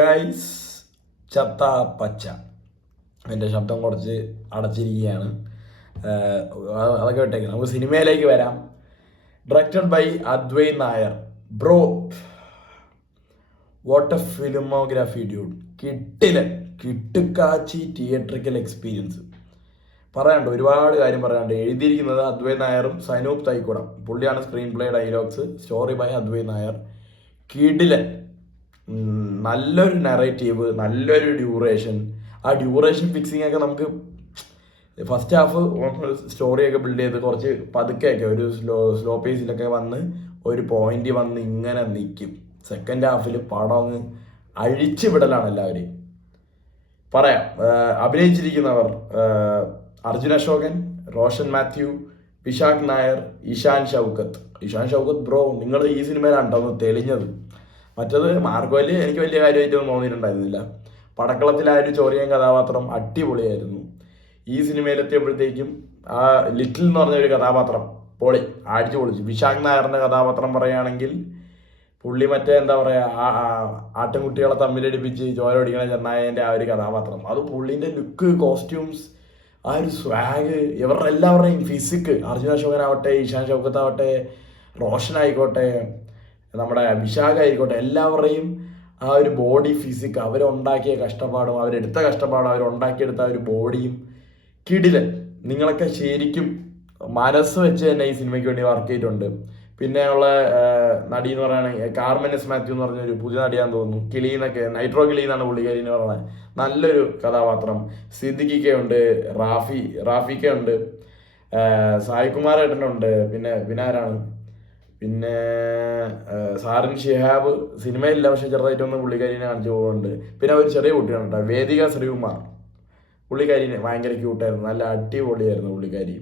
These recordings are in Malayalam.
ഗൈസ്, ചത്ത പച്ച. എൻ്റെ ശബ്ദം കുറച്ച് അടച്ചിരിക്കുകയാണ്. അതൊക്കെ വിട്ടേക്കാം. നമുക്ക് സിനിമയിലേക്ക് വരാം. Directed by Advaith Nair. Bro, what a filmography dude. കിട്ടുക്കാച്ചി തിയേറ്ററിക്കൽ എക്സ്പീരിയൻസ്. പറയാനുണ്ട്, ഒരുപാട് കാര്യം പറയാനുണ്ട്. എഴുതിയിരിക്കുന്നത് അദ്വൈത് നായറും സനൂപ് തൈക്കുടം. പുള്ളിയാണ് screenplay, dialogues, story by Advaith Nair. കിടിലൻ, നല്ലൊരു നറേറ്റീവ്, നല്ലൊരു ഡ്യൂറേഷൻ. ആ ഡ്യൂറേഷൻ ഫിക്സിങ് ഒക്കെ നമുക്ക് ഫസ്റ്റ് ഹാഫ് സ്റ്റോറിയൊക്കെ ബിൽഡ് ചെയ്ത് കുറച്ച് പതുക്കെയൊക്കെ ഒരു സ്ലോ പേസിലൊക്കെ വന്ന് ഒരു പോയിന്റ് വന്ന് ഇങ്ങനെ നിൽക്കും. സെക്കൻഡ് ഹാഫിൽ പടം അങ്ങ് അഴിച്ചു വിടലാണ് എല്ലാവരെയും. പറയാം, അഭിനയിച്ചിരിക്കുന്നവർ അർജുൻ അശോകൻ, റോഷൻ മാത്യു, വിശാഖ് നായർ, ഇഷാൻ ഷൗക്കത്ത്. ബ്രോ, നിങ്ങൾ ഈ സിനിമയിലാണ് ഒന്ന് തെളിഞ്ഞത്. മറ്റത് മാർഗോയിൽ എനിക്ക് വലിയ കാര്യമായിട്ടൊന്നും തോന്നിയിട്ടുണ്ടായിരുന്നില്ല. പടക്കളത്തിൽ ആ ഒരു ചോറിയൻ കഥാപാത്രം അടിപൊളിയായിരുന്നു. ഈ സിനിമയിലെത്തിയപ്പോഴത്തേക്കും ആ ലിറ്റിൽ എന്ന് പറഞ്ഞ ഒരു കഥാപാത്രം അടിച്ചു പൊളിച്ചു. വിശാഖ് നായറിൻ്റെ കഥാപാത്രം പറയുകയാണെങ്കിൽ പുള്ളി മറ്റേ എന്താ പറയുക, ആട്ടിൻകുട്ടികളെ തമ്മിലടിപ്പിച്ച് ചോര ഓടിക്കണ ചെന്നായൻ്റെ ആ ഒരു കഥാപാത്രം, അത് പുള്ളീൻ്റെ ലുക്ക്, കോസ്റ്റ്യൂംസ്, ആ ഒരു സ്വാഗ്, ഇവരുടെ എല്ലാവരുടെയും ഫിസിക്ക്, അർജുൻ അശോകനാവട്ടെ, ഇഷാൻ ഷൗക്കത്താവട്ടെ, റോഷൻ ആയിക്കോട്ടെ, നമ്മുടെ വിശാഖ ആയിക്കോട്ടെ, എല്ലാവരുടെയും ആ ഒരു ബോഡി ഫിസിക്ക്, അവരുണ്ടാക്കിയ കഷ്ടപ്പാടും അവരെടുത്ത കഷ്ടപ്പാടും അവരുണ്ടാക്കിയെടുത്ത ഒരു ബോഡിയും കിടിലൻ. നിങ്ങളൊക്കെ ശരിക്കും മനസ്സ് വെച്ച് തന്നെ ഈ സിനിമയ്ക്ക് വേണ്ടി വർക്ക് ചെയ്തിട്ടുണ്ട്. പിന്നെ ഉള്ള നടി എന്ന് പറയുകയാണെങ്കിൽ കാർമൻ എസ് മാത്യു എന്ന് പറഞ്ഞൊരു പുതിയ നടിയാന്ന് തോന്നുന്നു. കിളീന്നൊക്കെ, നൈട്രോ കിളീന്നാണ് പുള്ളിക്കാരി എന്ന് പറയുന്നത്. നല്ലൊരു കഥാപാത്രം. സിദ്ദിഖിക്കുണ്ട്, റാഫിക്കുണ്ട്, സായികുമാർ ഏട്ടനുണ്ട്, പിന്നെ ആരാണ്, പിന്നെ സാറിൻ ഷിഹാബ് സിനിമയില്ല, പക്ഷെ ചെറുതായിട്ടൊന്ന് പുള്ളിക്കാരിനെ കാണിച്ചു പോകുന്നുണ്ട്. പിന്നെ ഒരു ചെറിയ കുട്ടിയാണ് കേട്ടോ, വേദിക ശ്രീകുമാർ. പുള്ളിക്കാരിനെ ഭയങ്കര ക്യൂട്ടായിരുന്നു, നല്ല അടിപൊളിയായിരുന്നു പുള്ളിക്കാരി.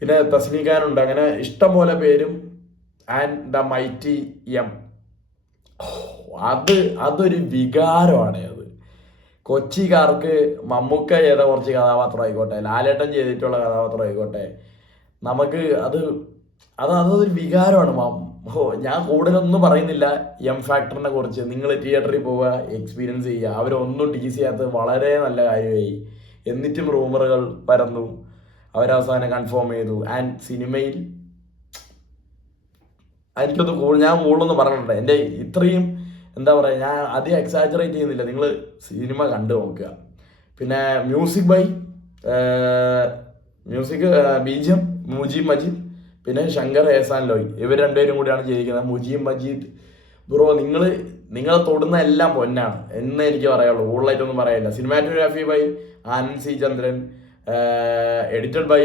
പിന്നെ തസ്നിഖാനുണ്ട്. അങ്ങനെ ഇഷ്ടം പോലെ പേരും. ആൻഡ് ദ മൈറ്റി എം, അതൊരു വികാരമാണ്. അത് കൊച്ചിക്കാർക്ക് മമ്മൂക്ക ചെയ്ത കുറച്ച് കഥാപാത്രം ആയിക്കോട്ടെ, ലാലേട്ടൻ ചെയ്തിട്ടുള്ള കഥാപാത്രം ആയിക്കോട്ടെ, നമുക്ക് അതൊരു വികാരമാണ്. ഞാൻ കൂടുതലൊന്നും പറയുന്നില്ല എം ഫാക്ടറിനെ കുറിച്ച്. നിങ്ങൾ തിയേറ്ററിൽ പോവുക, എക്സ്പീരിയൻസ് ചെയ്യുക. അവരൊന്നും ടീസ് ചെയ്യാത്തത് വളരെ നല്ല കാര്യമായി. എന്നിട്ടും റൂമറുകൾ പരന്നു, അവരവസാനം കൺഫേം ചെയ്തു. ആൻഡ് സിനിമയിൽ ഞാൻ കൂടുതലൊന്നും പറഞ്ഞിട്ടുണ്ട്. എൻ്റെ ഇത്രയും എന്താ പറയുക, ഞാൻ അധികം എക്സാജറേറ്റ് ചെയ്യുന്നില്ല. നിങ്ങൾ സിനിമ കണ്ടു നോക്കുക. പിന്നെ മ്യൂസിക് ബീജിയം മുജീബ് മജീദ്, പിന്നെ ശങ്കർ എഹ്സാൻ ലോയ്, ഇവർ രണ്ടുപേരും കൂടിയാണ് ചെയ്തിരിക്കുന്നത്. മുജീബ് മജീദ് ബ്രോ, നിങ്ങൾ തൊടുന്ന എല്ലാം പൊന്നാണ് എന്ന് എനിക്ക് പറയാനുള്ളൂ. കൂടുതലായിട്ടൊന്നും പറയാനില്ല. Cinematography by Anand C Chandran, edited by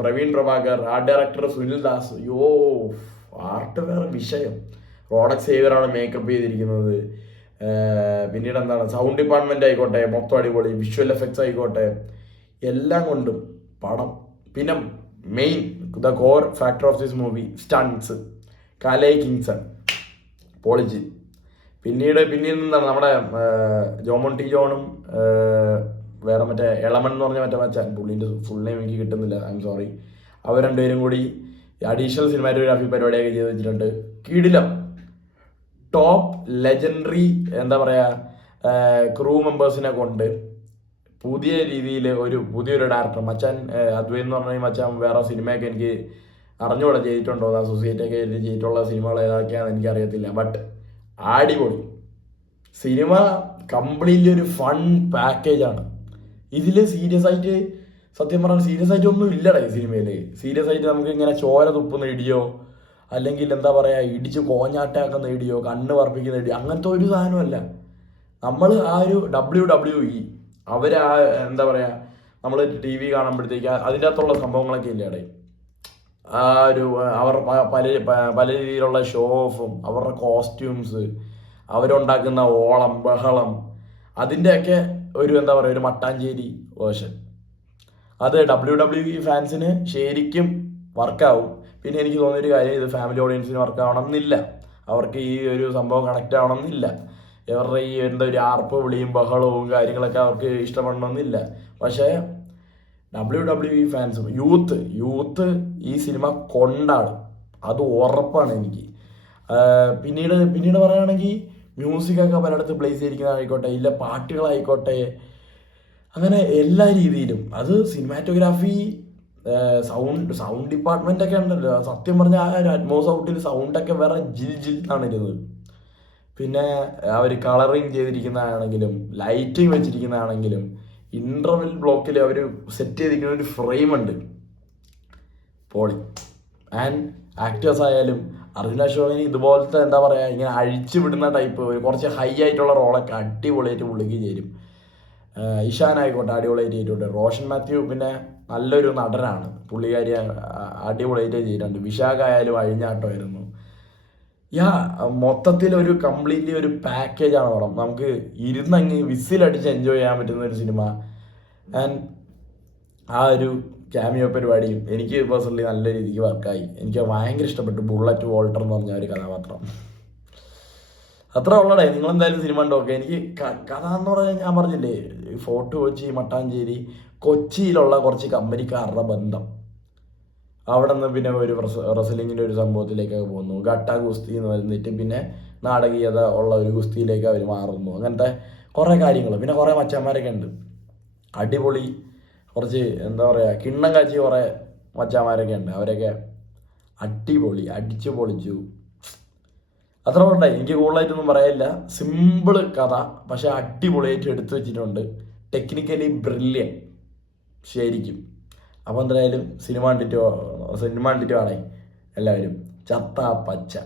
Praveen Prabhakar, art director Sunil Das. Art വേറെ വിഷയം. റോഡക് സേവിയറാണ് മേക്കപ്പ് ചെയ്തിരിക്കുന്നത്. പിന്നീട് എന്താണ്, സൗണ്ട് ഡിപ്പാർട്ട്മെന്റ് ആയിക്കോട്ടെ മൊത്തം അടിപൊളി, വിഷ്വൽ എഫക്ട്സ് ആയിക്കോട്ടെ, എല്ലാം കൊണ്ടും പടം. പിന്നെ main the core factor of this movie, stunts. Kalai Kingson പൊളിച്ച്. പിന്നീട് എന്താണ്, നമ്മുടെ ജോമോൻ ടി ജോണും വേറെ മറ്റേ എളമൺ എന്ന് പറഞ്ഞ മച്ചാൻ, പുള്ളീൻ്റെ ഫുൾ നെയിം എനിക്ക് കിട്ടുന്നില്ല, ഐ എം സോറി. അവർ രണ്ടുപേരും കൂടി അഡീഷണൽ സിനിമാറ്റോഗ്രാഫി പരിപാടിയൊക്കെ ചെയ്ത് വെച്ചിട്ടുണ്ട്. കിടിലം, ടോപ്പ് ലെജൻഡറി എന്താ പറയുക ക്രൂ മെമ്പേഴ്സിനെ കൊണ്ട് പുതിയ രീതിയിൽ പുതിയൊരു ഡയറക്ടർ മച്ചാൻ അദ്വൈത് എന്ന് പറഞ്ഞ മച്ചാൻ വേറെ സിനിമയൊക്കെ എനിക്ക് അറിഞ്ഞുകൂടെ ചെയ്തിട്ടുണ്ടോ, അസോസിയേറ്റ് ഒക്കെ ചെയ്തിട്ടുള്ള സിനിമകൾ ഏതൊക്കെയാണെന്ന് എനിക്കറിയത്തില്ല. ബട്ട് അടിപൊളി സിനിമ, കംപ്ലീറ്റ്ലി ഒരു ഫൺ പാക്കേജാണ്. ഇതിൽ സത്യം പറഞ്ഞാൽ സീരിയസ് ആയിട്ട് ഒന്നും ഇല്ലടേ ഈ സിനിമയിൽ. സീരിയസ് ആയിട്ട് നമുക്ക് ഇങ്ങനെ ചോര തുപ്പുന്ന ഇടിയോ, അല്ലെങ്കിൽ എന്താ പറയുക ഇടിച്ച് കോഞ്ഞാട്ടാക്കുന്ന ഇടിയോ, കണ്ണ് പറപ്പിക്കുന്ന ഇടിയോ, അങ്ങനത്തെ ഒരു സാധനമല്ല. നമ്മൾ ആ ഒരു WWE എന്താ പറയുക, നമ്മൾ ടി വി കാണുമ്പോഴത്തേക്ക് അതിൻ്റെ അകത്തുള്ള സംഭവങ്ങളൊക്കെ ഇല്ലേടെ, ആ ഒരു അവർ പല രീതിയിലുള്ള ഷോ ഓഫും, അവരുടെ കോസ്റ്റ്യൂംസ്, അവരുണ്ടാക്കുന്ന ഓളം ബഹളം, അതിൻ്റെയൊക്കെ ഒരു എന്താ പറയുക ഒരു മട്ടാഞ്ചേരി വേർഷൻ. അത് WWE ഫാൻസിന് ശരിക്കും വർക്കാവും. പിന്നെ എനിക്ക് തോന്നിയൊരു കാര്യം, ഇത് ഫാമിലി ഓഡിയൻസിന് വർക്ക് ആവണം എന്നില്ല, അവർക്ക് ഈ ഒരു സംഭവം കണക്റ്റ് ആവണം എന്നില്ല, ഇവരുടെ ഈ എന്താ ഒരു ആർപ്പ് വിളിയും ബഹളവും കാര്യങ്ങളൊക്കെ അവർക്ക് ഇഷ്ടപ്പെടണമെന്നില്ല. പക്ഷേ WWE ഫാൻസും യൂത്ത് ഈ സിനിമ കൊണ്ടാണ്, അത് ഉറപ്പാണ് എനിക്ക്. പിന്നീട് പറയുകയാണെങ്കിൽ മ്യൂസിക്കൊക്കെ പലയിടത്ത് പ്ലേസ് ചെയ്തിരിക്കുന്നതായിക്കോട്ടെ, ഇല്ല പാട്ടുകളായിക്കോട്ടെ, അങ്ങനെ എല്ലാ രീതിയിലും. അത് സിനിമാറ്റോഗ്രാഫി, സൗണ്ട് ഡിപ്പാർട്ട്മെൻ്റ് ഒക്കെ ഉണ്ടല്ലോ, സത്യം പറഞ്ഞാൽ ആ ഒരു അറ്റ്മോസ് ഔട്ടിൽ സൗണ്ടൊക്കെ വേറെ ജിൽ ജിൽ എന്നാണ് ഇരുന്നത്. പിന്നെ അവർ കളറിങ് ചെയ്തിരിക്കുന്നതാണെങ്കിലും ലൈറ്റിങ് വെച്ചിരിക്കുന്നതാണെങ്കിലും ഇൻ്റർവെൽ ബ്ലോക്കിൽ അവർ സെറ്റ് ചെയ്തിരിക്കുന്ന ഒരു ഫ്രെയിം ഉണ്ട്, പോളി. ആൻഡ് ആക്ടേഴ്സ് ആയാലും അർജുന അശോകന് ഇതുപോലത്തെ എന്താ പറയുക, ഇങ്ങനെ അഴിച്ചു വിടുന്ന ടൈപ്പ് കുറച്ച് ഹൈ ആയിട്ടുള്ള റോളൊക്കെ അടിപൊളിയായിട്ട് പുള്ളിക്ക് ചേരും. ഇഷാൻ ആയിക്കോട്ടെ അടിപൊളിയായിട്ട് ചെയ്തിട്ടുണ്ട്. റോഷൻ മാത്യു പിന്നെ നല്ലൊരു നടനാണ്, പുള്ളിക്കാരി അടിപൊളിയായിട്ട് ചെയ്തിട്ടുണ്ട്. വിശാഖ ആയാലും അഴിഞ്ഞാട്ടമായിരുന്നു. മൊത്തത്തിൽ ഒരു കംപ്ലീറ്റ്ലി ഒരു പാക്കേജാണ് പടം. നമുക്ക് ഇരുന്നങ്ങ് വിസിലടിച്ച് എൻജോയ് ചെയ്യാൻ പറ്റുന്ന ഒരു സിനിമ. ആൻഡ് ആ ഒരു ക്യാമിയോ പരിപാടിയും എനിക്ക് പേഴ്സണലി നല്ല രീതിക്ക് വർക്കായി. എനിക്ക് ഭയങ്കര ഇഷ്ടപ്പെട്ടു ബുള്ളറ്റ് വോൾട്ടർ എന്ന് പറഞ്ഞ ഒരു കഥാപാത്രം. അത്ര ഉള്ളടേ. നിങ്ങളെന്തായാലും സിനിമ ഉണ്ടോ? ഓക്കെ. എനിക്ക് കഥ എന്ന് പറഞ്ഞാൽ ഞാൻ പറഞ്ഞില്ലേ, ഫോർട്ട് കൊച്ചി, മട്ടാഞ്ചേരി, കൊച്ചിയിലുള്ള കുറച്ച് കമ്പനിക്കാരുടെ ബന്ധം, അവിടെ നിന്ന് പിന്നെ ഒരു റെസ്ലിങ്ങിൻ്റെ ഒരു സംഭവത്തിലേക്കൊക്കെ പോകുന്നു. ഗട്ട ഗുസ്തി എന്ന് പറഞ്ഞിട്ട് പിന്നെ നാടകീയത ഉള്ള ഒരു ഗുസ്തിയിലേക്ക് അവർ മാറുന്നു. അങ്ങനത്തെ കുറേ കാര്യങ്ങൾ. പിന്നെ കുറേ മച്ചാന്മാരൊക്കെ ഉണ്ട്, അടിപൊളി. കുറച്ച് എന്താ പറയുക, കിണ്ണം കാച്ചി കുറേ മച്ചാന്മാരൊക്കെ ഉണ്ട്. അവരൊക്കെ അടിപൊളി, അടിച്ചു പൊളിച്ചു. അത്ര ഉണ്ടായി. എനിക്ക് കൂടുതലായിട്ടൊന്നും പറയാനില്ല. സിമ്പിള് കഥ, പക്ഷെ അടിപൊളിയായിട്ട് എടുത്തു വെച്ചിട്ടുണ്ട്. ടെക്നിക്കലി ബ്രില്യൻ ശരിക്കും. അപ്പോൾ എന്തായാലും സിനിമ കണ്ടിട്ട് കാണേ എല്ലാവരും. ചത്ത പച്ച.